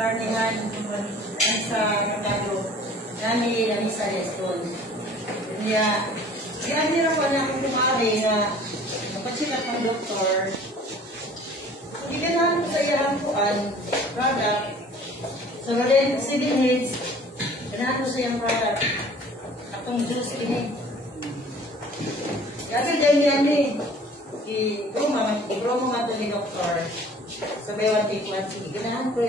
karnihan sa Mercado. Nani sa restaurant. Kaya, nira ko na kung kumari na napachilak ng doktor. Giganahan ko sa iyang product. So, rin, 7 hits. Ganahan ko sa iyang product. Atong juice ini. Kaya dahil yan i-promo nga ito ni doktor. Sabay 1 take 1. Sige, ganahan ko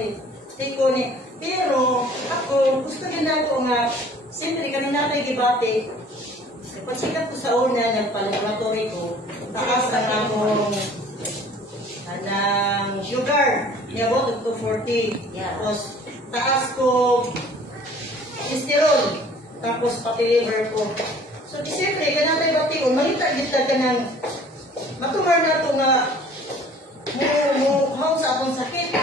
take ko ni. Pero, ako, gusto din ako nga, siyempre, kanina kayo gibati. Pagsikat ko sa una, nagpa-laboratory ko, taas na akong sugar. Niabot ko 40. Tapos, taas ko cholesterol. Tapos, pati liver ko. So, siyempre, kanina kayo bati ko, mahita-gitag ka ng matumar na ito nga mukhang sa akong sakit.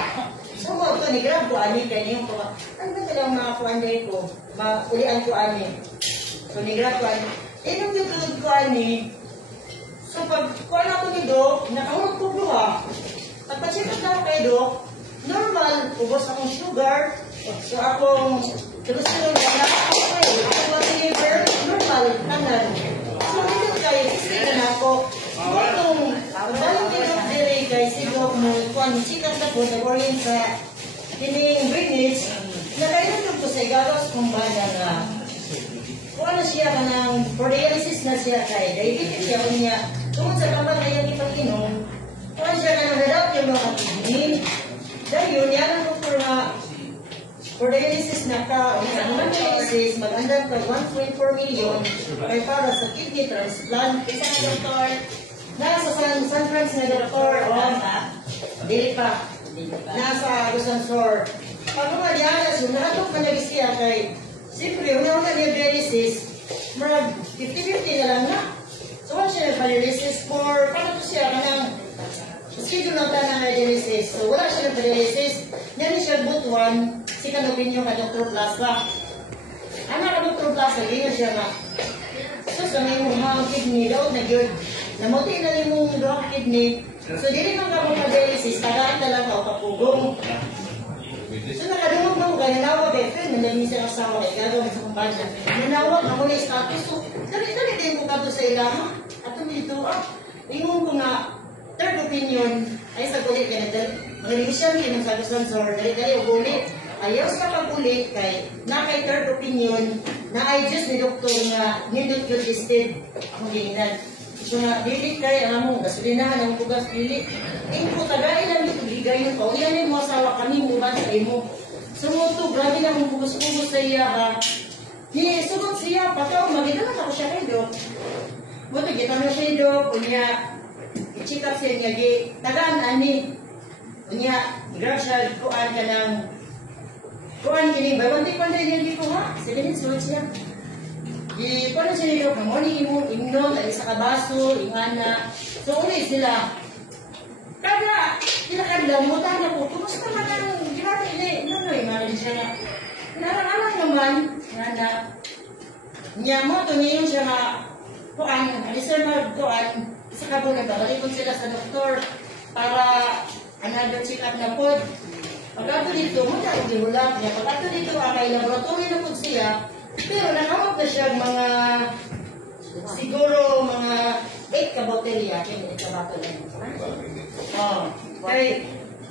So, ito ni grab ko, ani, kaya niyo ko, ano ba talang mga kuanday ko? Maulian ko, ani. So, ni grab ko, ani. Nung tutulog ko, ani. So, pag kuan ako ni Doc, nakahulog ko buha. Pagpa-check up na kay Doc, normal, ubos akong sugar. So, akong cholesterol, akong liver, normal, tanan. So, dito kayo, isip na ako. Kung balang tinok dire guys, siguro mo kuan sikat na po sa orient sa kining drainage, nagayod ko sa igalos kung bala nga. Kuan na siya kanang for dialysis na siya kay diabetes siya niya. Tungod sa kamal na yan ipag-inom, kuan siya kanang harap yung mga kidney. Dahil yun, yan ang doktor nga for dialysis na ka, ang dialysis, mag-andam ka 1.4 million ay para sa kidney transplant. Isa na doktor, nasa San Francisco na doktor, dili pa. Nasa Agusan Sur. Pag mga dialysis, yung nahatok na nag-isya kay, siyempre, una-una niya dialysis, marag 50-50 na lang na. So, wala siya nagpa-dialysis for, paano to siya, kanang, schedule na tayo ng dialysis. So, wala siya nagpa-dialysis. Yan siya butuan, sikan opinion ka Dr. Plaza. Anak ka Dr. Plaza, ganyan siya nga. So, sa may mga kidney, daw na yun. Namuti na rin mong doang kidney. So, dili nang ka mong dialysis, tagaan na lang ka o kapugong. So, nakadungog mo ka, nanawag eh, friend, nandang siya kasawa eh, gagawin sa kumpanya. Nanawag, ako na status. So, dali-dali din ko ka to sa ilama. At dito, ingon ko nga, third opinion, ay sa kulit ka na dali. Mga negosyan, kinong sa Sensor, dali-dali o kulit. Ayaw sa pag-ulit kay na kay third opinion na ay just ni doktor nga nindot yung listed akong ginginan. So nga, dili kay alam mo, gasolinahan ang bugas dili. Ingko tagay lang dito bigay yung paulian yung mga asawa kami uban sa imo. So mo to, grabe na mong bugas-bugas sa iya ha. Ni sugot siya, pataw, magigana ako siya kay Dok. Buto, kita na siya Dok, kunya, i-check up siya niya, tagaan ani. Kunya, i-grab siya, kuan ka ng kuan kini ba wanti pa din dito ha. 7 minutes lang siya. Di kuan siya dito kung morning imno dali sa kabaso, ingana. So ulit sila. Kada pinakadlaw mo tanya ko, kumusta man ang ginagawa ni nonoy man siya. Naranaman naman na niya mo to niyo siya na kuan, alisan mag kuan sa kabon na balik sila sa doktor para another check up na pod. Pagkato dito, muna ang gihulat niya. Pagkato dito, kay laboratory na po siya. Pero nakawag na siya mga, siguro mga 8 kabotelya. Kaya 8 kabotelya. Oo. Kaya,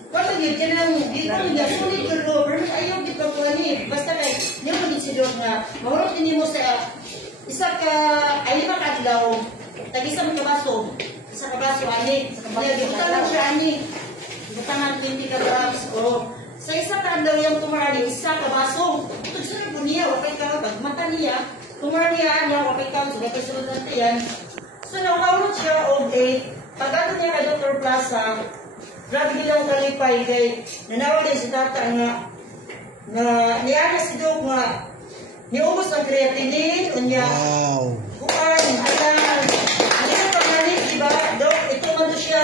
kapag yun, yan lang, dito niya, sulit yun lo. Pero ayaw dito po ni. Basta kay, niyo magiging si Dok nga, mahulog din mo sa, isa ka, ay 5 kadlaw, tag-isa mo kabaso. Isa kabaso, ani. Gibutan lang siya, ani. Gibutan 20 grams, o. Sa isa ka daw yung tumarani, isa ka baso. Ito sunod po niya, wapay ka, pag mata niya, tumarani niya, wapay ka, sugat ka sunod natin yan. So, nakawalot siya o 8. Pag-ato niya ka Dr. Plaza, grabe nilang kalipay kay nanawalay si tata nga na niyana si Dok nga niubos ang creatinine, unya, kuan, alam, ano yung pamanit, diba? Dok, ito man siya,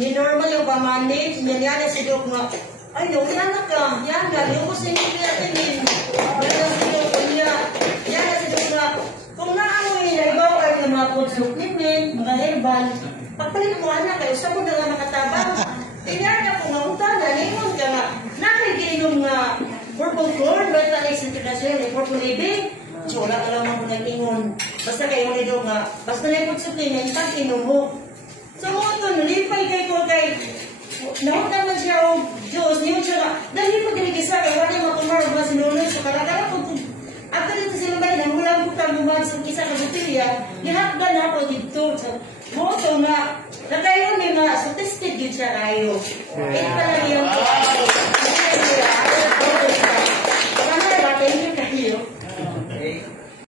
ni normal yung pamanit, niyana si Dok nga, ay, no, yan ka. Yan ka. Yung gusto yung creatinine. Yan ang sinuko niya. Yan ang sinuko na. Kung naamoy na ibaw ay ng mga food supplement, mga herbal, pagpalit mo anak kayo, sa mo na nga makatabang. Tingnan niya kung mamunta na, lingon ka nga. Nakiginom nga Pupong-corn, ba ito Alex International, report po living. So, wala ka lang mga nag-ingon. Basta kayo nito nga, basta na yung supplement, pag-inom mo. So, mga ito, nalipay kay ko kay, naman siya o Diyos, niyo siya na, dahil pag-iligisa, kaya wala yung matumar, mga sinunod, so kala-kala po, after dito sila ba, nangulang ko tamuman sa isa ka butilya, gihakda na ako dito. So, mo ito nga, nakayon may mga statistic yun siya kayo. Kaya pala yung